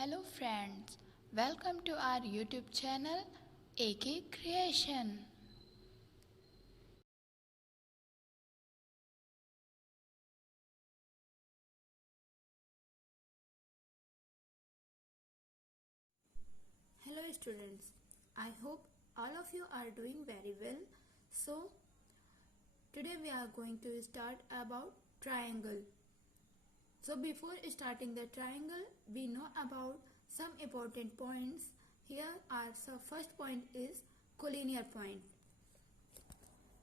Hello friends, welcome to our YouTube channel AK Creation. Hello students, I hope all of you are doing very well. So today we are going to start about triangle. So before starting the triangle, we know about some important points. Here are some first point is collinear point.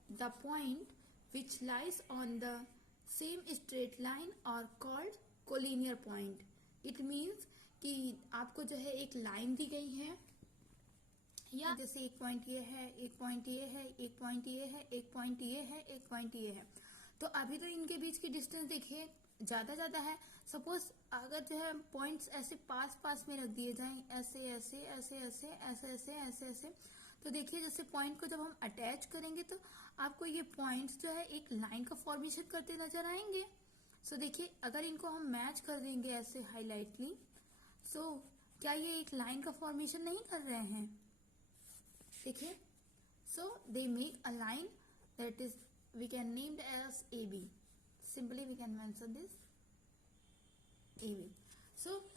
The point which lies on the same straight line are called collinear point. It means कि आपको जो है एक line दी गई है या जैसे एक पॉइंट ये है, एक पॉइंट ये है, एक पॉइंट ये है, एक पॉइंट ये है, एक पॉइंट ये है। तो अभी तो इनके बीच की डिस्टेंस देखिए ज्यादा है। सपोज अगर जो है पॉइंट्स ऐसे पास पास में रख दिए जाएं, ऐसे ऐसे ऐसे ऐसे ऐसे ऐसे ऐसे ऐसे, तो देखिए जैसे पॉइंट को जब हम अटैच करेंगे तो आपको ये पॉइंट्स जो है एक लाइन का फॉर्मेशन करते नजर आएंगे। सो देखिए अगर इनको हम मैच कर देंगे ऐसे हाईलाइटली, सो क्या ये एक लाइन का फॉर्मेशन नहीं कर रहे हैं? देखिए, so they make a line that is we can named as A B. Simply we can mention this A B. So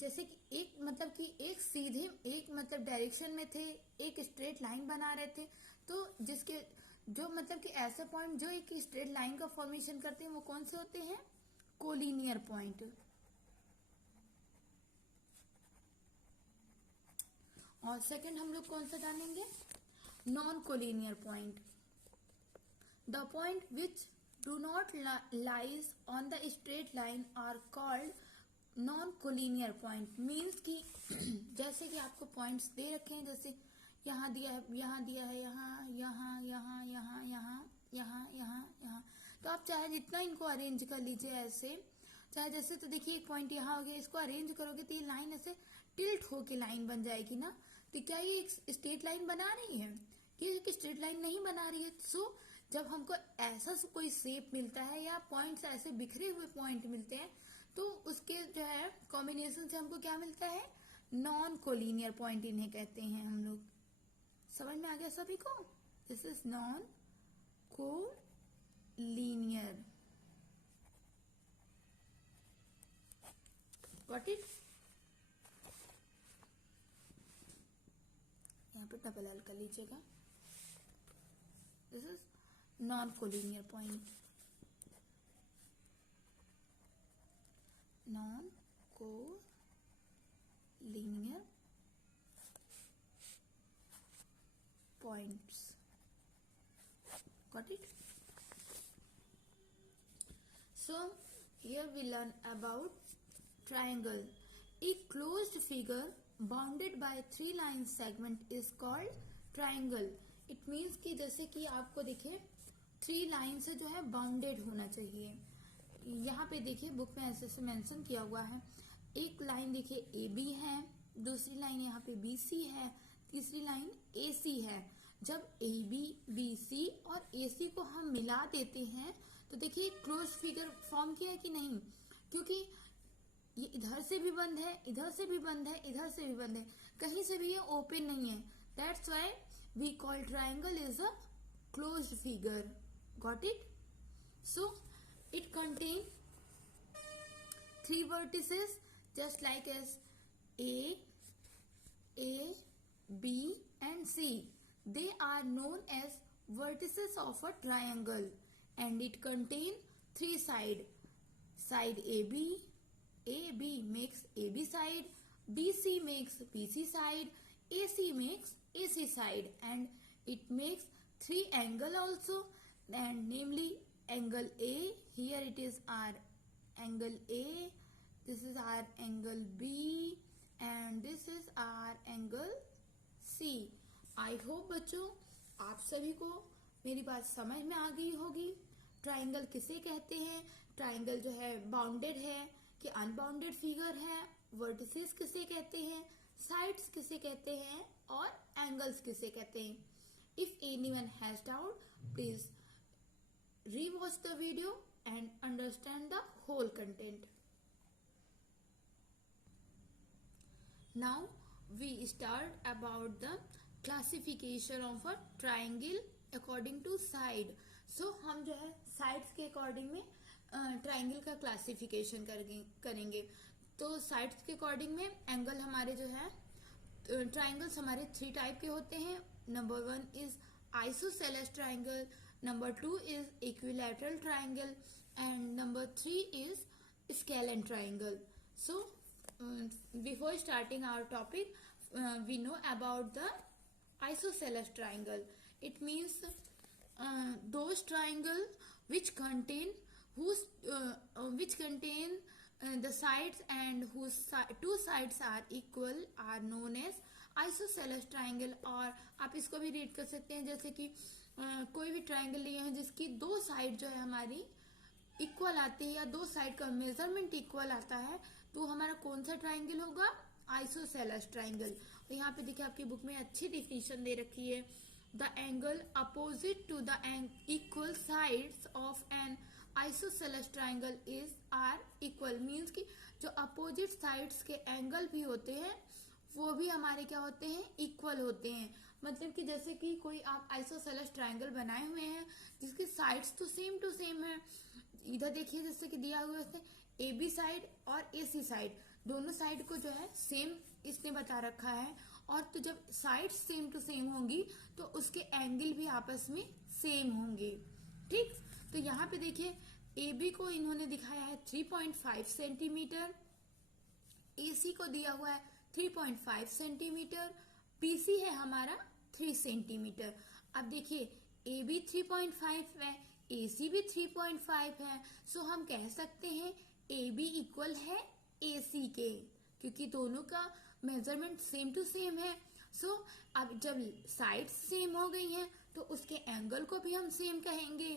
जैसे कि एक सीधे एक मतलब डायरेक्शन में थे, एक स्ट्रेट लाइन बना रहे थे, तो जिसके जो मतलब कि ऐसे पॉइंट जो एक स्ट्रेट लाइन का फॉर्मेशन करते हैं वो कौन से होते हैं? Collinear point. और सेकंड हम लोग कौन सा जानेंगे? Non collinear point. The point which do not lies on the straight line are called non collinear point. Means कि जैसे कि आपको पॉइंट्स दे रखे हैं, जैसे यहाँ दिया है, यहाँ दिया है, यहाँ यहाँ यहाँ यहाँ यहाँ यहाँ यहाँ यहाँ, तो आप चाहे जितना इनको अरेंज कर लीजिए ऐसे, चाहे जैसे, तो देखिए एक पॉइंट यहाँ हो गया, इसको अरेंज करोगे तो ये लाइन ऐसे टिल्ट होके लाइन बन जाएगी ना। तो क्या ये एक स्ट्रेट लाइन बना रही है? ये एक स्ट्रेट लाइन नहीं बना रही है। सो जब हमको ऐसा कोई शेप मिलता है या पॉइंट्स ऐसे बिखरे हुए पॉइंट मिलते हैं, तो उसके जो है कॉम्बिनेशन से हमको क्या मिलता है? नॉन कोलिनियर पॉइंट इन्हें कहते हैं हम लोग। समझ में आ गया सभी को? This is non collinear. Got it? यहाँ पे डबल एल कर लीजिएगा। This is non collinear point. Non collinear points. Got it? So here we learn about triangle. A closed figure bounded by three line segment is called triangle. It means कि जैसे कि आपको देखिए three line से जो है bounded होना चाहिए। यहाँ पे देखिए बुक में ऐसे से मेंशन किया हुआ है। एक लाइन देखिए ए बी है, दूसरी लाइन यहाँ पे बी सी है, तीसरी लाइन ए सी है। जब ए बी बी सी और ए सी को हम मिला देते हैं तो देखिए क्लोज फिगर फॉर्म किया है कि नहीं? क्योंकि ये इधर से भी बंद है, इधर से भी बंद है, इधर से भी बंद है, कहीं से भी ये ओपन नहीं है। That's why we call triangle is a closed figure. Got it? So it contain three vertices just like as A, B and C. They are known as vertices of a triangle and it contain three sides. Side AB makes AB side, BC makes BC side, AC makes AC side, and it makes three angle also, and namely angle A. Here it is our angle A, this is our angle B and this is our angle C. I hope बच्चों आप सभी को मेरी बात समझ में आ गई होगी। ट्राइंगल किसे कहते हैं, ट्राइंगल जो है बाउंडेड है कि अनबाउंडेड फिगर है, वर्टिसेस किसे कहते हैं, साइड्स किसे कहते हैं और एंगल्स किसे कहते हैं। If anyone has doubt please rewatch the video and understand the whole content. Now we start about the classification of a triangle according to side. So हम जो है sides के according में triangle का classification करेंगे. तो sides के according में angle हमारे जो है triangles हमारे 3 टाइप के होते हैं. Number 1 is isosceles triangle, number 2 is equilateral triangle, and number 3 is scalene triangle. So before starting our topic, we know about the isosceles triangle. It means those triangles which contain the sides and whose two sides are equal are known as isosceles triangle. और आप इसको भी read कर सकते हैं जैसे कि कोई भी ट्राइंगल लिए हैं जिसकी दो साइड जो है हमारी इक्वल आती है या दो साइड का मेजरमेंट इक्वल आता है, तो हमारा कौन सा ट्राइंगल होगा? Isosceles triangle. और यहाँ पे देखिए आपकी बुक में अच्छी डिफिनेशन दे रखी है. The angle opposite to the equal sides of an isosceles triangle is are equal. Means कि जो अपोजिट साइड्स के एंगल भी होते हैं वो भी हमारे क्या होते हैं? इक्वल होते हैं. मतलब कि जैसे कि कोई आप आइसोसेलेस ट्राइंगल बनाए हुए हैं जिसकी साइड्स तो सेम टू सेम है. इधर देखिए जैसे कि दिया हुआ है ए बी साइड और ए सी साइड, दोनों साइड को जो है सेम इसने बता रखा है. और तो जब साइड सेम टू सेम होंगी तो उसके एंगल भी आपस में सेम होंगे. ठीक, तो यहाँ पे देखिए ए बी को इन्होंने दिखाया है 3.5 सेंटीमीटर, ए सी को दिया हुआ है 3.5 सेंटीमीटर, पी सी है हमारा 3 सेंटीमीटर. अब देखिए ए बी 3.5 है, ए सी भी 3.5 है. सो हम कह सकते हैं ए बी इक्वल है ए सी के, क्योंकि दोनों का मेजरमेंट सेम टू सेम है. सो अब जब साइड्स सेम हो गई हैं तो उसके एंगल को भी हम सेम कहेंगे,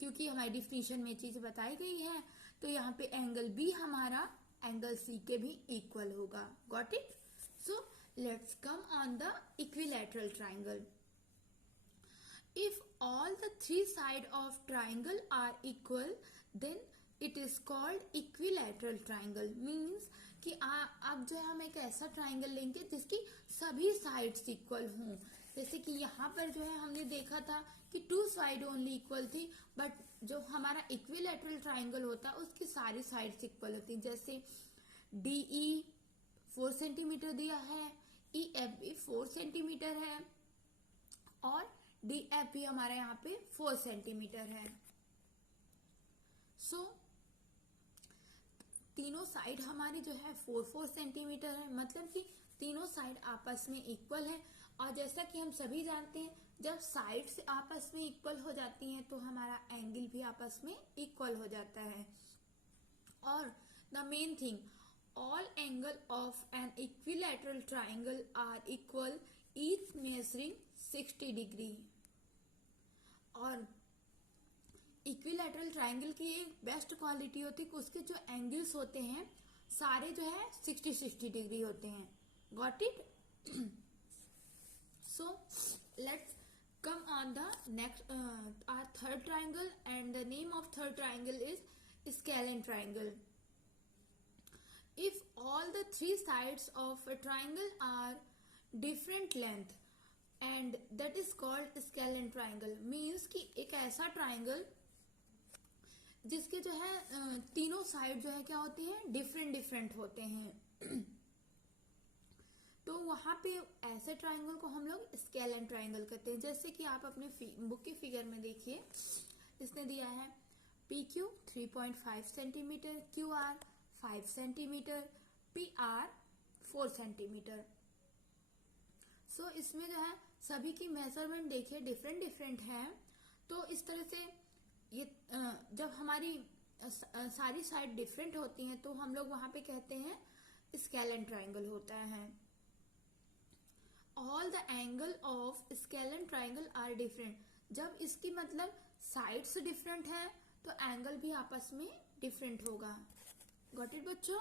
क्योंकि हमारी डिफिनीशन में चीज बताई गई है. तो यहाँ पे एंगल बी हमारा एंगल सी के भी इक्वल होगा. Got it? So let's come on the equilateral triangle. If all the three sides of triangle are equal, then it is called equilateral triangle. Means कि अब जो है हम एक ऐसा ट्राइंगल लेंगे जिसकी सभी साइड्स इक्वल हों. जैसे कि यहाँ पर जो है हमने देखा था कि 2 साइड ओनली इक्वल थी, बट जो हमारा इक्विलैटरल ट्राइंगल होता है उसकी सारी साइड्स इक्वल होती हैं. जैसे डी ई 4 सेंटीमीटर दिया है, ई एफ भी 4 सेंटीमीटर है और डी एफ भी हमारा यहाँ पे 4 सेंटीमीटर है. सो तीनों साइड हमारी जो है 4 सेंटीमीटर है, मतलब कि तीनों साइड आपस में इक्वल है. और जैसा कि हम सभी जानते हैं जब साइड्स आपस में इक्वल हो जाती हैं तो हमारा एंगल भी आपस में इक्वल हो जाता है. और the main thing, all angle of an equilateral triangle are equal, each measuring 60 degree. और इक्विलैटरल ट्राइंगल की एक बेस्ट क्वालिटी होती है कि उसके जो एंगल्स होते हैं सारे जो है 60 डिग्री होते हैं. Got it? So let's come on the next our third triangle, and the name of third triangle is scalene triangle. If all the three sides of a triangle are different length, and that is called scalene triangle. Means कि एक ऐसा triangle जिसके जो है तीनों side जो है क्या होते हैं? डिफरेंट होते हैं. तो वहां पे ऐसे ट्राइंगल को हम लोग स्केलेन ट्राइंगल कहते हैं. जैसे कि आप अपने बुक की फिगर में देखिए, इसने दिया है P Q 3.5 centimetre, Q R 5 centimetre, P R 4 centimetre. So इसमें जो है सभी की मेजरमेंट देखिए डिफरेंट है. तो इस तरह से ये जब हमारी सारी साइड डिफरेंट होती हैं तो हम लोग वहां पे कहते हैं स्केलेन ट्राइंगल होता है. All the angle of scalene triangle are different. जब इसकी मतलब साइड्स डिफरेंट है तो एंगल भी आपस में डिफरेंट होगा. गॉट इट बच्चों?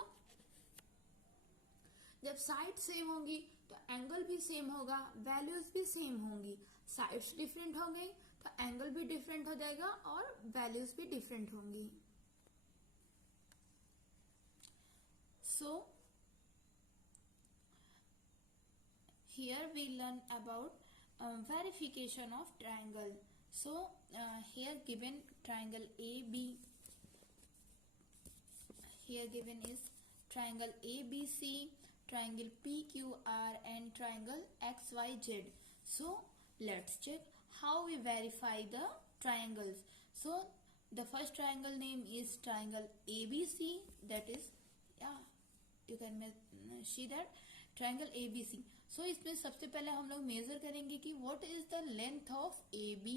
जब साइड सेम होंगी तो एंगल भी सेम होगा, वैल्यूज भी सेम होंगी. साइड्स डिफरेंट हो गई तो एंगल भी डिफरेंट हो जाएगा और वैल्यूज भी डिफरेंट होंगी. सो here we learn about verification of triangle. So here given triangle AB, here given is triangle ABC, triangle PQR and triangle XYZ. So let's check how we verify the triangles. So the first triangle name is triangle ABC, that is, yeah, you can see that triangle ABC. So इसमें सबसे पहले हम लोग major करेंगे कि what is the length of AB,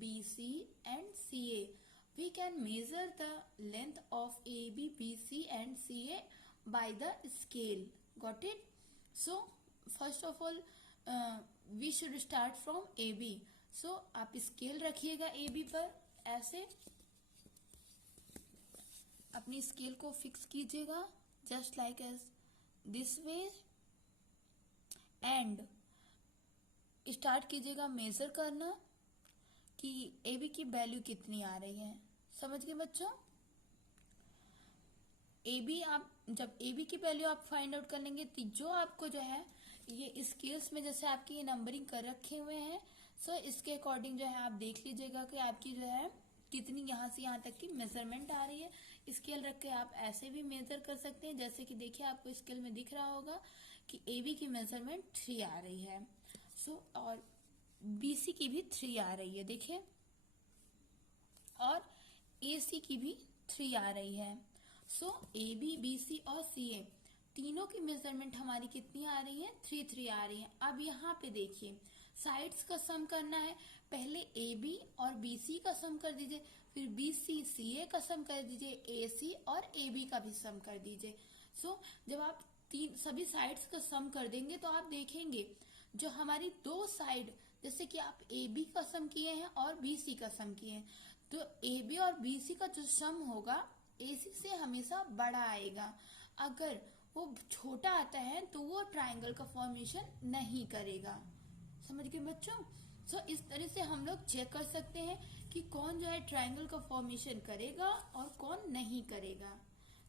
BC and CA. We can measure the length of AB, BC and CA by the scale. Got it? So first of all we should start from AB. So आप scale रखिएगा AB पर, ऐसे अपनी scale को fix कीजिएगा just like as this way and start कीजिएगा measure करना कि AB की वैल्यू कितनी आ रही है। समझ गए बच्चों? AB आप जब AB की वैल्यू आप फाइंड आउट कर लेंगे तो जो आपको जो है ये स्केल्स में जैसे आपकी ये नंबरिंग कर रखे हुए हैं, सो इसके अकॉर्डिंग जो है आप देख लीजिएगा कि आपकी जो है कितनी यहाँ से यहाँ तक की मेजरमेंट आ रही है। स्केल रख के आप ऐसे भी मेजर कर सकते हैं, जैसे कि देखिए आपको स्केल में दिख रहा होगा कि AB की मेजरमेंट 3 आ रही है। सो और BC की भी 3 आ रही है, देखिए, और AC की भी 3 आ रही है। सो AB, BC और CA तीनों की मेजरमेंट हमारी कितनी आ रही है? 3 आ रही है। अब यहाँ पे देखिए साइड्स का सम करना है, पहले AB और BC का सम कर दीजिए, फिर BC CA का सम कर दीजिए, AC और AB का भी सम कर दीजिए। सो जब आप सभी साइड्स का सम कर देंगे तो आप देखेंगे जो हमारी दो साइड, जैसे कि आप AB का सम किए हैं और BC का सम किए हैं, तो AB और BC का जो सम होगा AC से हमेशा बड़ा आएगा। अगर वो छोटा आता है तो वो ट्रायंगल का फॉर्मेशन नहीं करेगा। समझ गए बच्चों? सो इस तरह से हम लोग चेक कर सकते हैं कि कौन जो है ट्रायंगल का फॉर्मेशन करेगा और कौन नहीं करेगा।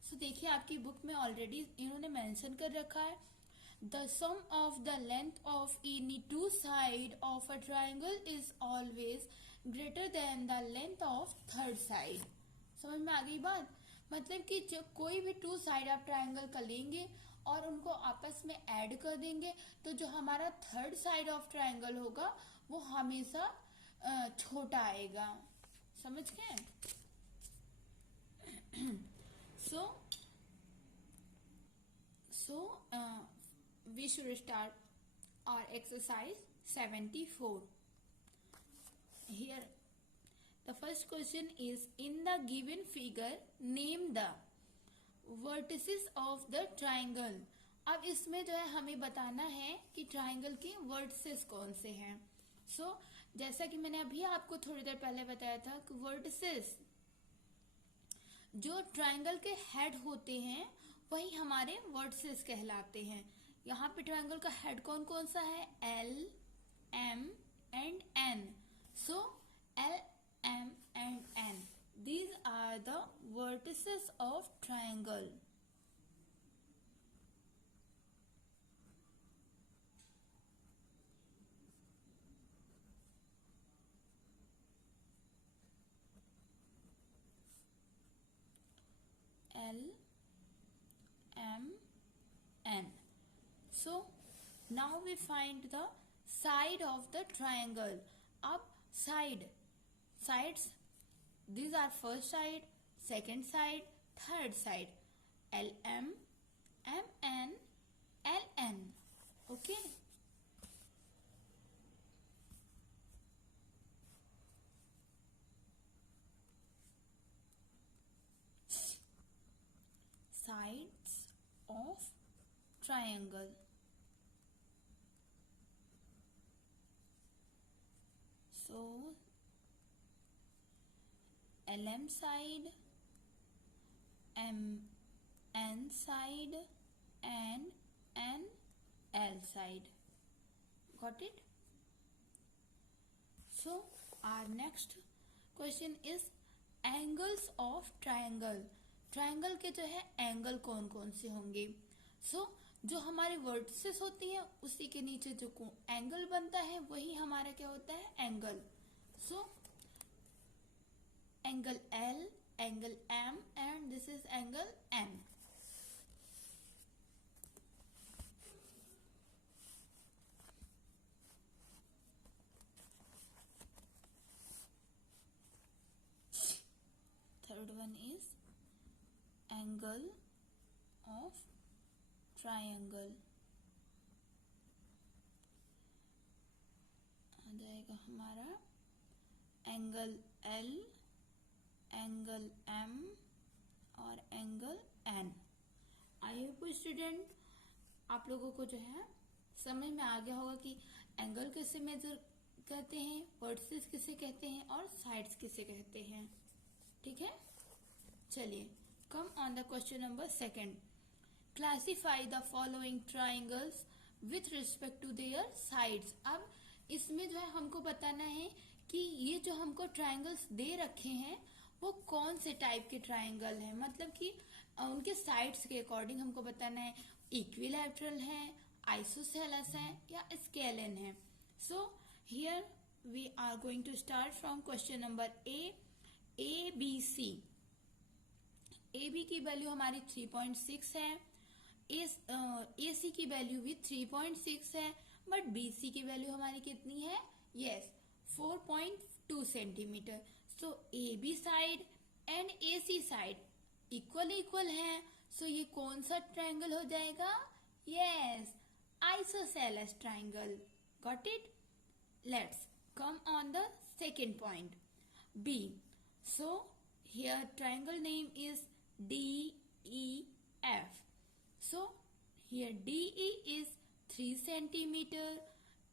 सो देखिए आपकी बुक में ऑलरेडी इन्होंने मेंशन कर रखा है, the sum of the length of any two side of a triangle is always greater than the length of third side. समझ में आ गई बात? मतलब कि जब कोई भी टू साइड आप ट्रायंगल का लेंगे और उनको आपस में ऐड कर देंगे तो जो हमारा थर्ड साइड ऑफ ट्रायंगल होगा वो हमेशा छोटा आएगा। समझ गए? so we should start our exercise 74. Here the first question is, in the given figure name the vertices of the triangle. अब इसमें जो है हमें बताना है कि ट्राइंगल के वर्टिसेस कौन से हैं। सो जैसा कि मैंने अभी आपको थोड़ी देर पहले बताया था कि वर्टिसेस जो ट्राइंगल के हेड होते हैं वही हमारे वर्टिसेस कहलाते हैं। यहाँ पे ट्राइंगल का हेड कौन कौन सा है? L, M and N. So L, M and N. These are the vertices of triangle. L, M, N. So now we find the side of the triangle. अब sides, these are first side, second side, third side. L, M, M, N, L, N. Okay. Sides of triangle. So LM side, MN side and NL side. Got it? So our next question is angles of triangle. Triangle के जो है angle कौन कौन से होंगे? सो जो हमारे vertices होती हैं उसी के नीचे जो एंगल बनता है वही हमारा क्या होता है, angle. So angle L, angle M and this is angle N. Third one is angle of triangle. आ जाएगा हमारा एंगल L, एंगल M और angle N. I hope student आप लोगों को जो है समझ में आ गया होगा कि एंगल किसे मेजर कहते हैं, वर्टिसेस किसे कहते हैं और साइड्स किसे कहते हैं. ठीक है, चलिए come on the question number second. Classify the following triangles with respect to their sides. अब इसमें जो है हमको बताना है कि ये जो हमको ट्राइंगल्स दे रखे हैं वो कौन से टाइप के ट्राइंगल हैं, मतलब कि उनके साइड्स के अकॉर्डिंग हमको बताना है इक्विलैटरल है, आइसोसेलेस है या स्केलन है. So here we are going to start from question number A B C. A B की वैल्यू हमारी 3.6 है, ए सी की वैल्यू भी 3.6 है, बट बी सी की वैल्यू हमारी कितनी है, yes 4.2 centimeter. So A B side and A C side equal है. सो ये कौन सा ट्राइंगल हो जाएगा, yes isosceles triangle. Got it. Let's come on the second point, B. So here triangle name is DEF. So here DE is 3 centimeter,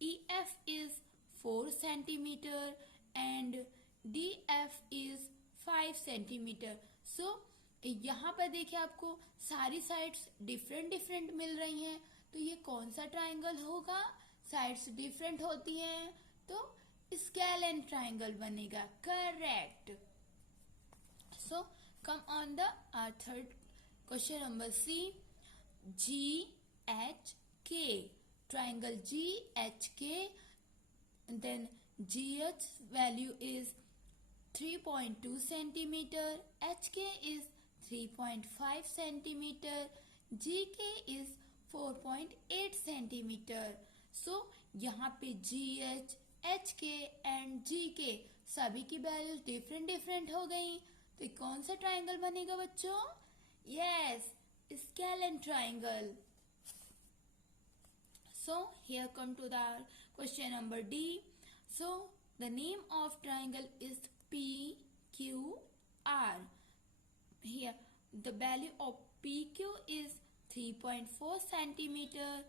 EF is 4 centimeter and DF is 5 centimeter. So यहाँ पर देखिए आपको सारी sides different मिल रही हैं, तो ये कौन सा ट्राइंगल होगा, साइड्स डिफरेंट होती हैं तो स्केलन ट्राइंगल बनेगा. Correct. So come on the third question number C. GHK triangle GHK, then GH value is 3.2 centimeter, HK is 3.5 centimeter, GK is 4.8 centimeter. So यहाँ पे GH, HK and GK सभी की value different हो गई, तो कौन सा ट्राइंगल बनेगा बच्चों, yes scalene triangle. So here come to the question number D. So the name of triangle is PQR. Here the value of PQ is 3.4 centimeter,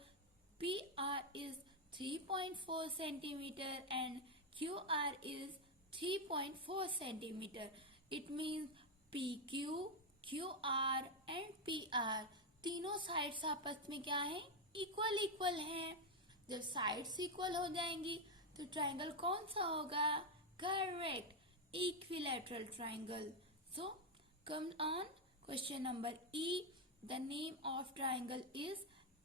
PR is 3.4 centimeter and QR is 3.4 centimeter. It means PQ, QR and PR तीनों sides आपस में क्या है, equal हैं. जब sides equal हो जाएंगी तो ट्राइंगल कौन सा होगा, correct equilateral triangle. So come on question number E. The name of triangle is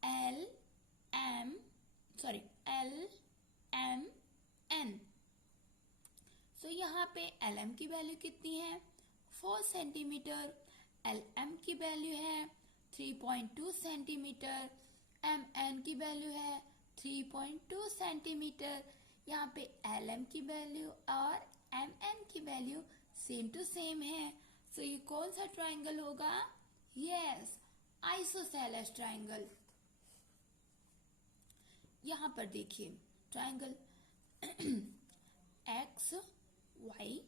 LMN. So यहाँ पे LM की वैल्यू कितनी है, 4 सेंटीमीटर, LM की वैल्यू है 3.2 सेंटीमीटर, MN की वैल्यू है 3.2 सेंटीमीटर. यहाँ पे LM की वैल्यू और MN की वैल्यू सेम टू सेम है. सो ये कौन सा ट्राइंगल होगा, यस आइसोसेलेस ट्राइंगल. यहाँ पर देखिए triangle X Y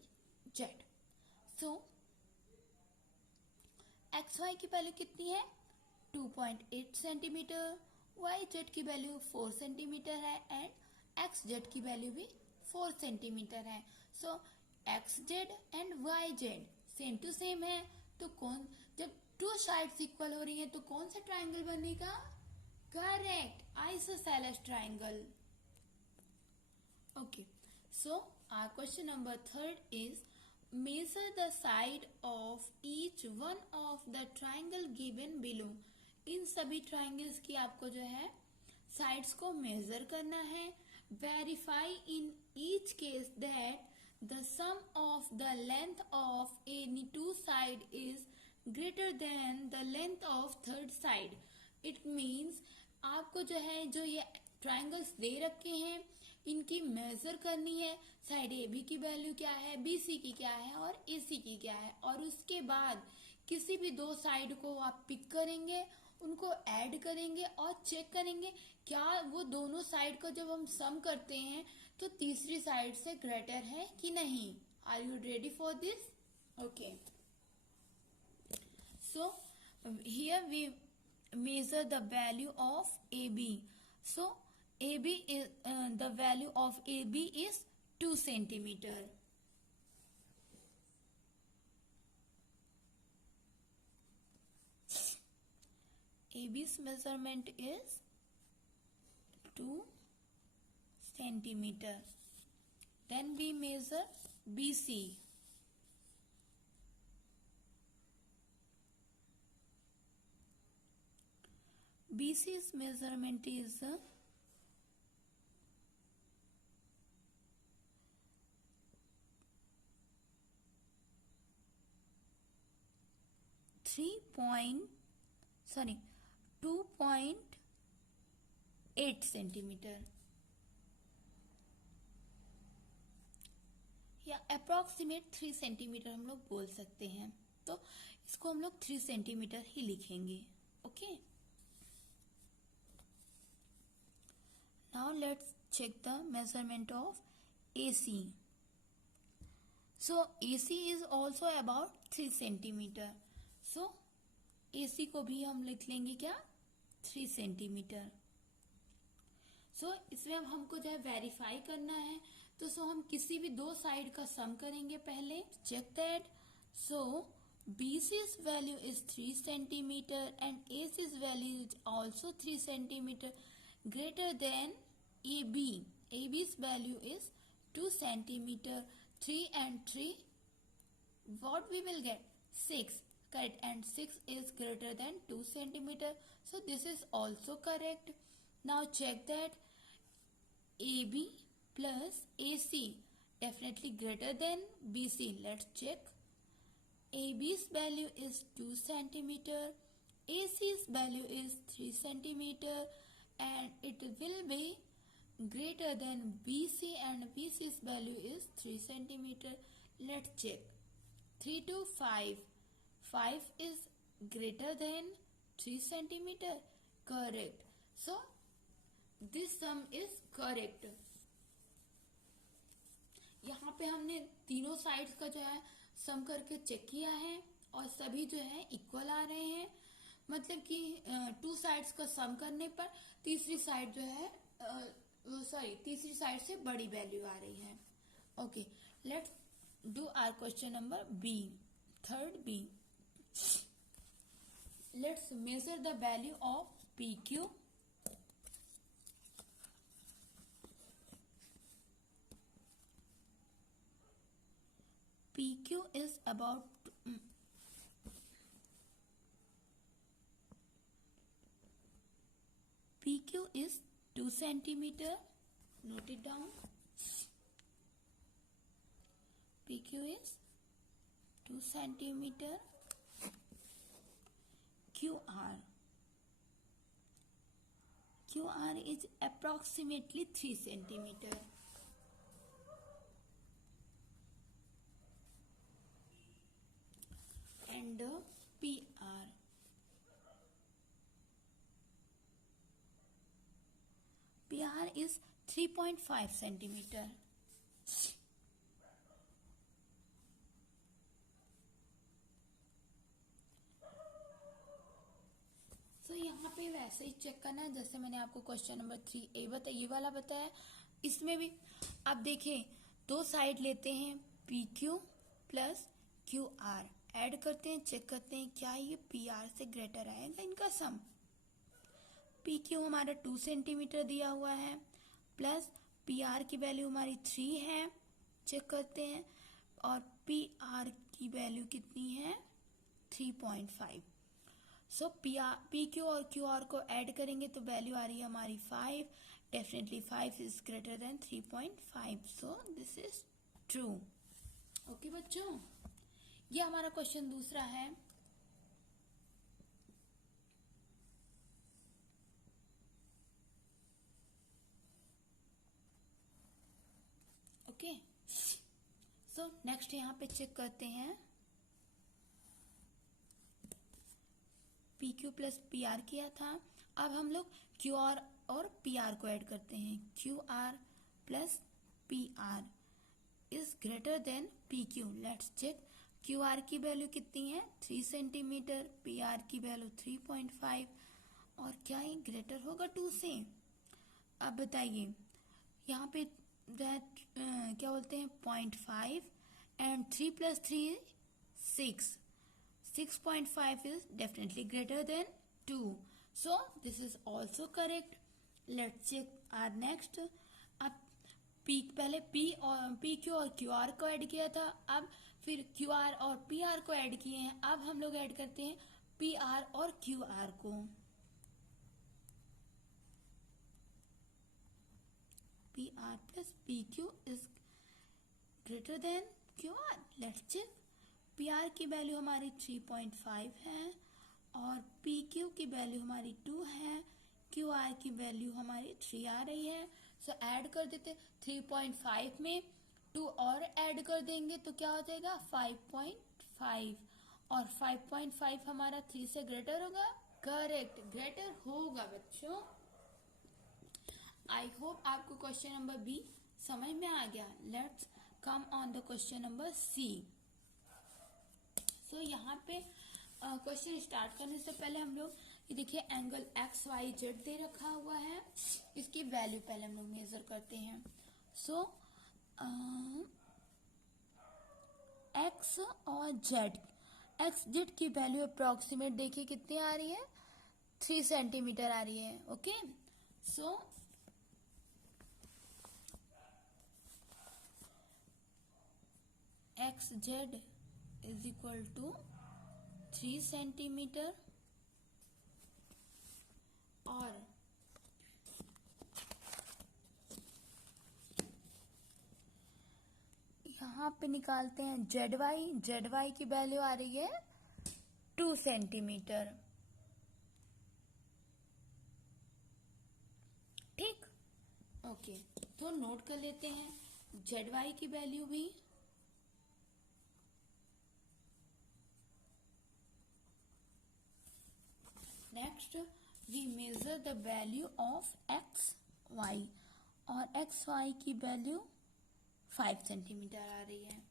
Z. So X Y की वैल्यू कितनी है, 2.8 सेंटीमीटर, वाई जेड की वैल्यू 4 सेंटीमीटर है एंड एक्स जेड की वैल्यू भी 4 सेंटीमीटर है. So X Z and Y Z same to same है, तो कौन, जब टू साइड्स इक्वल हो रही है तो कौन सा ट्राइंगल बनेगा, correct isosceles triangle. Okay, so our question number third is measure the side of each one of the triangle given below. इन सभी ट्राइंगल्स की आपको जो है साइड्स को मेजर करना है. Verify in each case that the sum of the length of any two side is greater than the length of third side. It means आपको जो है जो ये ट्राइंगल्स दे रखे हैं इनकी मेजर करनी है. साइड ए बी की वैल्यू क्या है, बी सी की क्या है और ए सी की क्या है, और उसके बाद किसी भी दो साइड को आप पिक करेंगे, उनको ऐड करेंगे और चेक करेंगे क्या वो दोनों साइड को जब हम सम करते हैं तो तीसरी साइड से ग्रेटर है कि नहीं. Are you ready for this? Okay. So here we measure the value of AB. So AB is the value of AB is 2 centimeter. AB's measurement is 2 centimeter. Then we measure BC. BC's measurement is 2.8 centimetre या approximate 3 centimetre हम लोग बोल सकते हैं. तो इसको हम लोग 3 सेंटीमीटर ही लिखेंगे. Okay. Now let's check the measurement of AC. So AC is also about 3 centimeter. So AC को भी हम लिख लेंगे क्या, 3 सेंटीमीटर. सो इसमें अब हमको जो है वेरीफाई करना है, तो हम किसी भी दो साइड का सम करेंगे पहले. Check that. So BC's value is 3 centimeter and AC's value is also 3 centimeter greater than AB. AB's value is 2 centimeter. 3 and 3, what we will get? 6. Correct. And 6 is greater than 2 centimeter. So this is also correct. Now check that AB plus AC definitely greater than BC. Let's check. AB's value is 2 centimeter. AC's value is 3 centimeter. And it will be greater than BC, and BC's value is 3 centimeter. Let's check. 3 to 5. 5 is greater than 3 centimeter. Correct. So this sum is correct. यहाँ पे हमने तीनों sides का जो है सम करके check किया है और सभी जो है इक्वल आ रहे हैं. मतलब कि 2 साइड्स का सम करने पर तीसरी साइड जो है तीसरी साइड से बड़ी वैल्यू आ रही है. Okay. Let's do our question number B. Third B. Let's measure the value of PQ. PQ is about PQ is 2 centimeter. Note it down. PQ is 2 centimeter. QR is approximately 3 centimeter. And PR. PR is 3.5 centimeter. तो यहाँ पे वैसे ही check करना है जैसे मैंने आपको question number 3A ये वाला बताया. इसमें भी आप देखिए दो साइड लेते हैं PQ प्लस QR, ऐड करते हैं, चेक करते हैं क्या ये PR से ग्रेटर आएगा इनका सम. PQ हमारा 2 सेंटीमीटर दिया हुआ है प्लस PR की वैल्यू हमारी 3 है, चेक करते हैं, और PR की वैल्यू कितनी है 3.5. सो पी क्यू और क्यू आर को ऐड करेंगे तो वैल्यू आ रही है हमारी 5. Definitely 5 is greater then 3.5. So this is true. Okay बच्चों, ये हमारा क्वेश्चन दूसरा है. ओके, सो नेक्स्ट यहाँ पे चेक करते हैं. P Q plus P R किया था. अब हम लोग क्यू आर और पी आर को ऐड करते हैं. Q R plus P R is greater than P Q. Let's check. Q R की वैल्यू कितनी है? 3 सेंटीमीटर. पी आर की वैल्यू 3.5. और क्या ये ग्रेटर होगा 2 से? अब बताइए, यहाँ पे क्या बोलते हैं 0.5 and 3 plus 3 6. 6.5 is definitely greater than 2. So this is also correct. Let's check our next. अब पहले पी क्यू और क्यू आर को ऐड किया था. अब फिर क्यू आर और पी आर को ऐड किए हैं. अब हम लोग ऐड करते हैं पी आर और क्यू आर को. P R plus P Q is greater than Q R. Let's check. P R की वैल्यू हमारी 3.5 है और पी क्यू की वैल्यू हमारी 2 है. क्यू आर की वैल्यू हमारी 3 आ रही है. सो ऐड कर देते. 3.5 में 2 और ऐड कर देंगे तो क्या हो जाएगा 5.5. और 5.5 हमारा 3 से ग्रेटर होगा. करेक्ट, ग्रेटर होगा बच्चों. आई होप आपको क्वेश्चन नंबर बी समझ में आ गया. Let's come on the question number C. तो यहाँ पे क्वेश्चन स्टार्ट करने से पहले हम लोग ये देखिए एंगल एक्स वाई जेड दे रखा हुआ है. इसकी वैल्यू पहले हम लोग मेजर करते हैं. सो एक्स और जेड, एक्स जेड की वैल्यू अप्रोक्सीमेट देखिए कितनी आ रही है? 3 सेंटीमीटर आ रही है. Okay, so X Z is equal to 3 centimetre. और यहाँ पे निकालते हैं जेड वाई. जेड वाई की वैल्यू आ रही है 2 सेंटीमीटर. ठीक, ओके. तो नोट कर लेते हैं जेड वाई की वैल्यू भी. Next we measure the value of X Y. और एक्स वाई की वैल्यू 5 सेंटीमीटर आ रही है.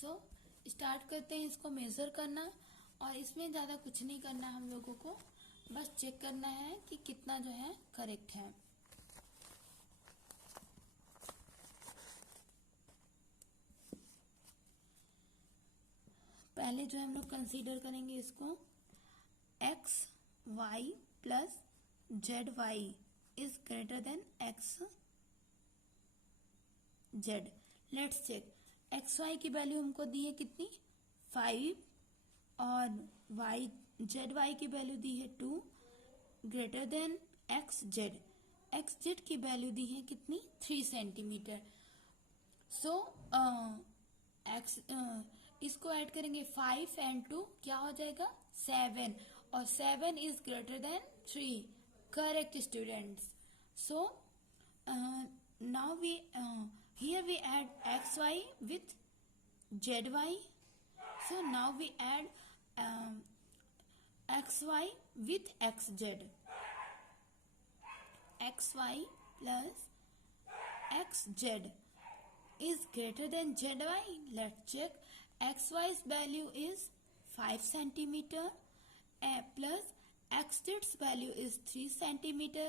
सो स्टार्ट करते हैं इसको मेजर करना. और इसमें ज्यादा कुछ नहीं करना हम लोगों को, बस चेक करना है कि कितना जो है करेक्ट है. पहले जो हम लोग कंसीडर करेंगे इसको X Y plus Z Y is greater than X Z. Let's check. X Y की वैल्यू हमको दी है कितनी? 5. और वाई जेड वाई की वैल्यू दी है 2 greater than X Z. X Z की वैल्यू दी है कितनी? 3 सेंटीमीटर. सो एक्स इसको ऐड करेंगे 5 एंड 2 क्या हो जाएगा 7. और 7 is greater than 3. Correct students. So now we here we add xy with zy. So now we add xy with xz. xy plus xz is greater than zy. Let's check. xy's value is 5 centimeter plus xz's value is 3 centimeter.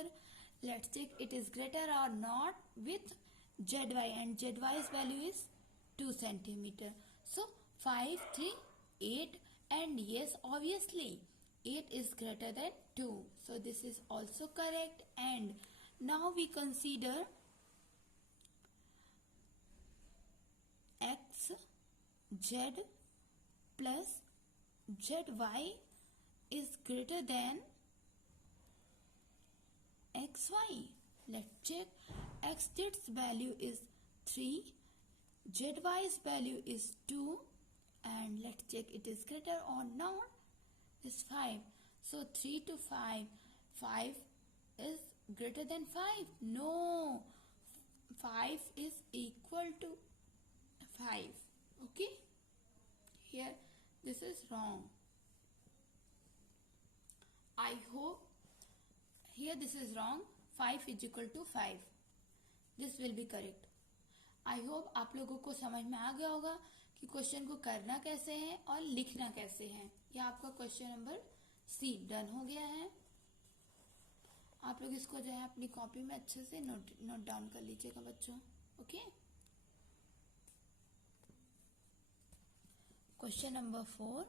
Let's check it is greater or not with zy, and zy's value is 2 centimeter. So 5, 3, 8, and yes, obviously 8 is greater than 2. So this is also correct. And now we consider z plus zy is greater than xy. Let's check. Xz's value is 3, zy's value is 2, and let's check it is greater or not. Is 5. So 3 to 5. 5 is greater than 5. No. 5 is equal to 5. Okay. Here this is wrong. I hope here this is wrong. 5 is equal to 5. This will be correct. I hope आप लोगों को समझ में आ गया होगा कि question को करना कैसे है और लिखना कैसे है। यह आपका क्वेश्चन नंबर सी डन हो गया है। आप लोग इसको जो है अपनी कॉपी में अच्छे से नोट डाउन कर लीजिएगा बच्चों। Okay. Question number 4.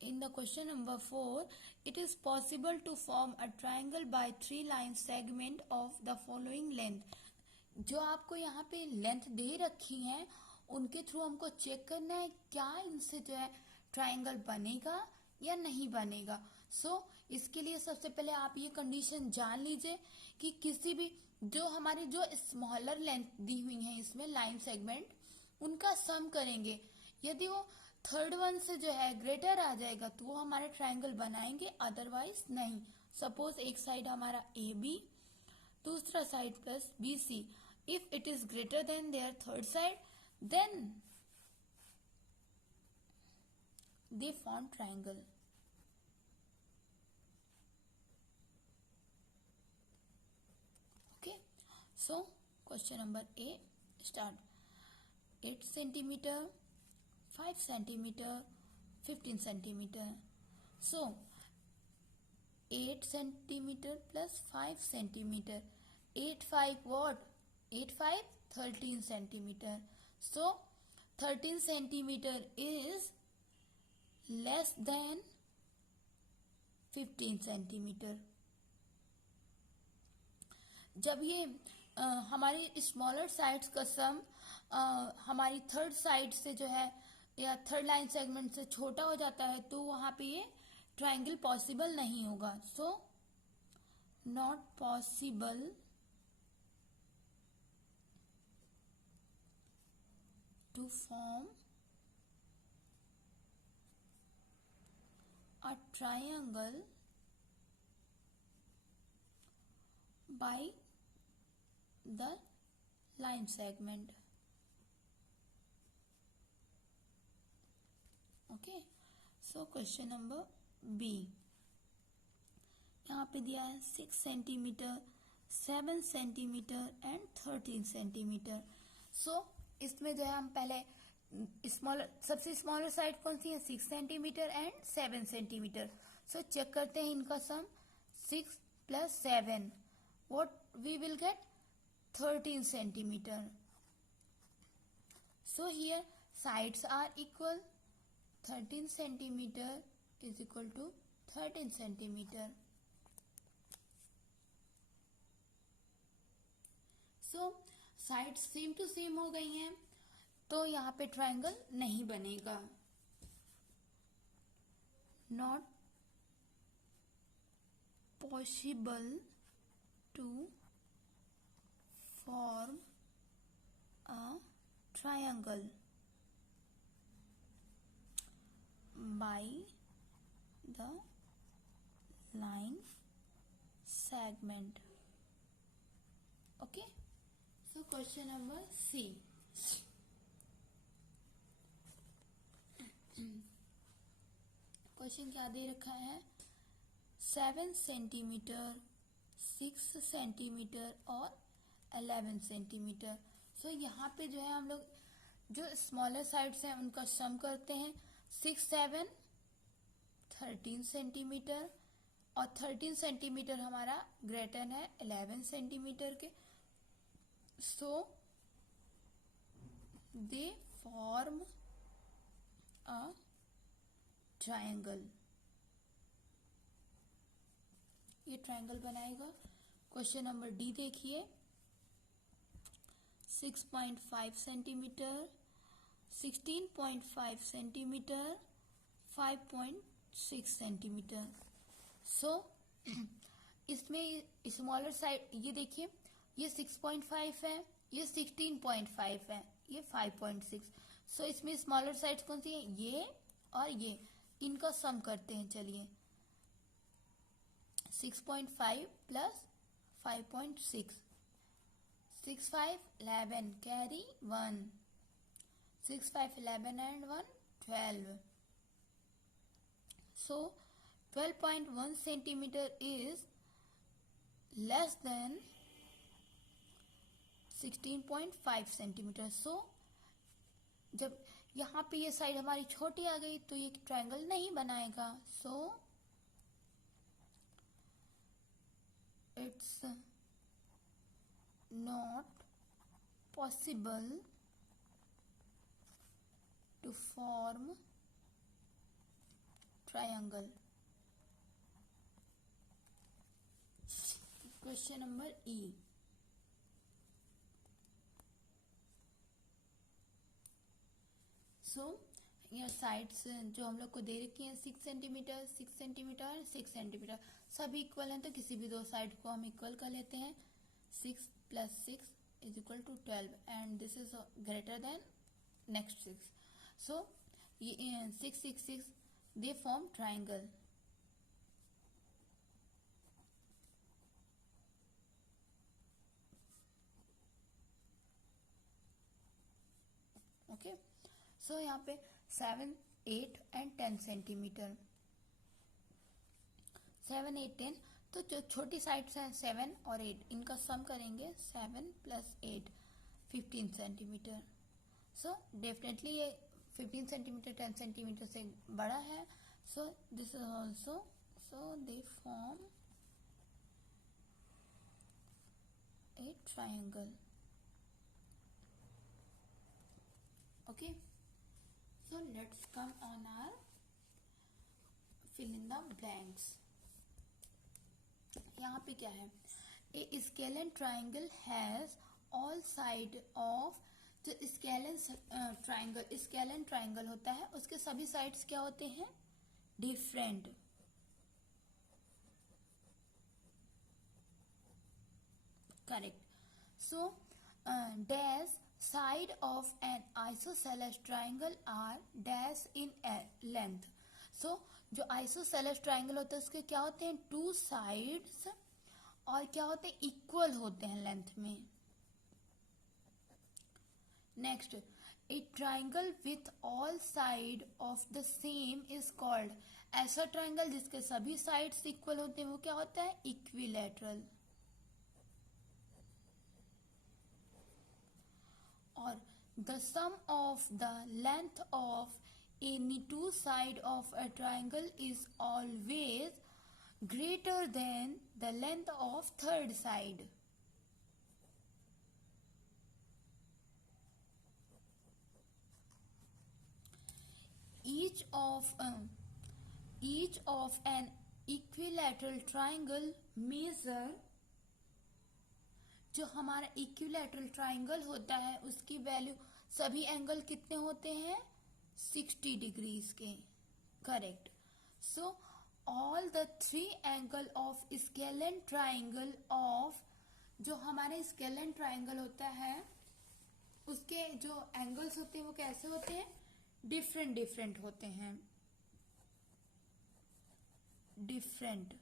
In the question number 4, it is possible to form a triangle by 3 line segment of the following length. जो आपको यहाँ पे लेंथ दे रखी है उनके थ्रू हमको चेक करना है क्या इनसे जो है ट्राइंगल बनेगा या नहीं बनेगा। इसके लिए सबसे पहले आप ये कंडीशन जान लीजिए कि किसी भी जो हमारी जो स्मॉलर लेंथ दी हुई है इसमें लाइन सेगमेंट उनका सम करेंगे। यदि वो थर्ड वन से जो है ग्रेटर आ जाएगा तो वो हमारे ट्राइंगल बनाएंगे, अदरवाइज नहीं। सपोज एक साइड हमारा ए बी, दूसरा side plus B C. If it is greater than their third side then they form triangle. Okay, so question number A start. 8 centimeter, 5 centimeter, 15 centimeter. So 8 centimeter plus 5 centimeter. 8 5 what? 8 5 13 centimeter. So 13 centimeter is less than 15 centimeter. जब ये हमारी smaller sides का सम हमारी third side से जो है या third line segment से छोटा हो जाता है तो वहां पे ये ट्राइंगल पॉसिबल नहीं होगा। So not possible to form a triangle by the line segment. Okay, so question number B यहाँ पे दिया है 6 centimeter, 7 centimeter and 13 centimeter. So इसमें जो है हम पहले सबसे स्मॉलर साइड कौन सी है 6 centimeter and 7 centimeter. So check करते हैं इनका sum. 6 plus 7 what we will get 13 centimeter. So here sides are equal. 13 centimeter is equal to 13 centimeter. So sides same to same हो गई हैं तो यहाँ पे ट्राइंगल नहीं बनेगा। Not possible to form a triangle by the line segment. Okay, so question number C. Question क्या दे रखा है 7 सेंटीमीटर, 6 सेंटीमीटर और 11 सेंटीमीटर। सो यहाँ पे जो है हम लोग जो स्मॉलर साइड्स हैं उनका सम करते हैं। 6 7 13 सेंटीमीटर और 13 सेंटीमीटर हमारा ग्रेटर है 11 सेंटीमीटर के। सो दे फॉर्म अ ट्रायंगल। ये ट्रायंगल बनाएगा। क्वेश्चन नंबर डी देखिए 6.5 सेंटीमीटर, 16.5 सेंटीमीटर, 5.6 सेंटीमीटर। सो इसमें स्मॉलर साइड ये देखिए, ये 6.5 है, ये 16.5 है, ये 5.6। सो इसमें स्मॉलर साइड कौन सी है? ये और ये, इनका सम करते हैं। चलिए 6.5 plus 5.6, 6 5 11 carry 1, 6 5 11 and 1 12. So 12.1 centimeter is less than 16.5 centimetre. So जब यहाँ पे ये साइड हमारी छोटी आ गई तो ये ट्रायंगल नहीं बनाएगा। So it's not possible to form triangle. Question number E. So ये साइड्स जो हम लोग को दे रखी हैं 6 सेंटीमीटर, 6 सेंटीमीटर, 6 सेंटीमीटर, सब इक्वल हैं तो किसी भी दो साइड को हम इक्वल कर लेते हैं। 6 + 6 = 12 and this is greater then next 6। सो ये 6 6 6 दे फॉर्म ट्राइंगल। ओके, सो यहाँ पे 7 8 and 10 सेंटीमीटर, 7 8 10, तो जो छोटी साइड्स हैं 7 और 8, इनका सम करेंगे 7 + 8 15 सेंटीमीटर। सो डेफिनेटली ये 15 सेंटीमीटर 10 सेंटीमीटर से बड़ा है। So this is also, so they form A triangle. Okay, so let's come on our fill in the blanks. यहाँ पे क्या है? A scalene triangle has all side of, जो scalene triangle होता है उसके सभी साइड्स क्या होते हैं? Different. Correct. So dash side of an isosceles triangle are dash in length. So जो isosceles triangle होता है उसके क्या होते हैं? 2 sides और क्या होते हैं? इक्वल होते हैं लेंथ में। Next, a triangle with all side of the same is called, ऐसा ट्राइंगल जिसके सभी साइड्स इक्वल होते हैं वो क्या होता है? इक्विलैटरल। और the sum of the length of any two side of a triangle is always greater than the length of third side. Each of an equilateral triangle measure, जो हमारा इक्विलैटरल ट्राइंगल होता है उसकी वैल्यू सभी angle कितने होते हैं? 60 degrees के। Correct. So all the 3 angle of scalene triangle of, जो हमारे स्केलेन ट्राइंगल होता है उसके जो एंगल्स होते हैं वो कैसे होते हैं? डिफरेंट डिफरेंट होते हैं। Different.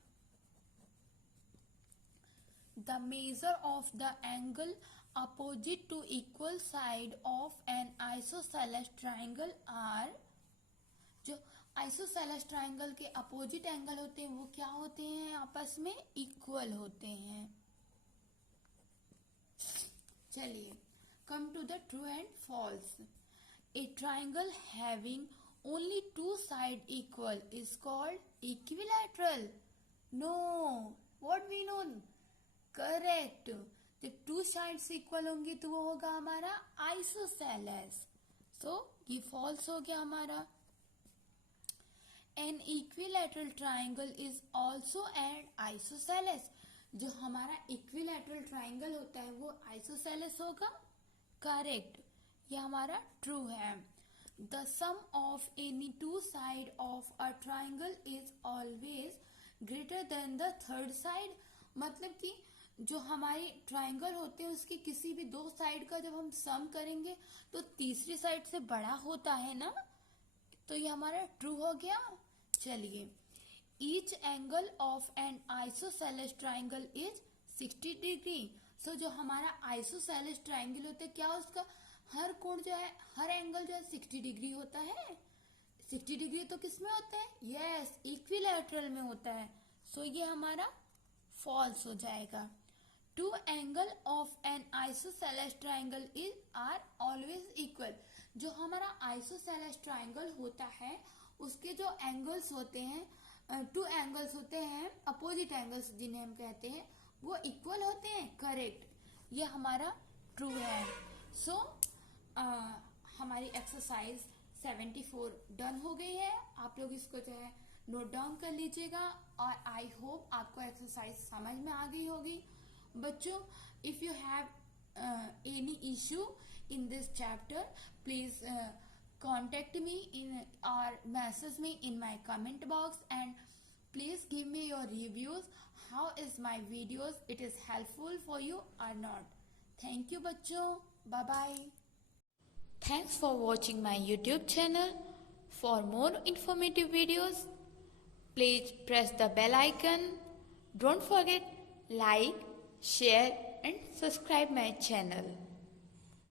The measure of the angle opposite to equal side of an isosceles triangle are, जो isosceles triangle के अपोजिट एंगल होते हैं वो क्या होते हैं? आपस में इक्वल होते हैं। चलिए, come to the true and false. A triangle having only 2 sides equal is called equilateral. No, what we know? Correct. जब 2 साइड्स इक्वल होंगी तो वो होगा हमारा आइसोसेलेस। सो ये फॉल्स हो गया हमारा। An equilateral triangle is also an isosceles, जो हमारा इक्विलैटरल ट्राइंगल होता है वो आइसोसेलेस होगा। करेक्ट, ये हमारा ट्रू है। the sum of any two side of a triangle is always greater than the third side। मतलब कि जो हमारी ट्राइंगल होते हैं उसके किसी भी दो साइड का जब हम सम करेंगे तो तीसरी साइड से बड़ा होता है ना, तो ये हमारा ट्रू हो गया। चलिए, each angle of an isosceles triangle is 60 degree. So जो हमारा आइसोसेलेस ट्राइंगल होता है, क्या उसका हर कोण जो है, हर एंगल जो है 60 डिग्री होता है। 60 डिग्री तो किस में होता है? यस, इक्विलैटरल में होता है। सो ये हमारा फॉल्स हो जाएगा। Two angle of an isosceles triangle is are always equal. जो हमारा आइसोसेलेस ट्राइंगल होता है उसके जो एंगल्स होते हैं, टू एंगल्स होते हैं, अपोजिट एंगल्स जिन्हें हम कहते हैं, वो इक्वल होते हैं। करेक्ट, ये हमारा ट्रू है। सो हमारी एक्सरसाइज 74 डन हो गई है। आप लोग इसको जो है नोट डाउन कर लीजिएगा और आई होप आपको एक्सरसाइज समझ में आ गई होगी। बच्चों, if you have any issue in this chapter, please contact me in or message me in my comment box, and please give me your reviews. How is my videos? It is helpful for you or not? Thank you बच्चों, bye bye. Thanks for watching my YouTube channel. For more informative videos, please press the bell icon. Don't forget like, share and subscribe my channel.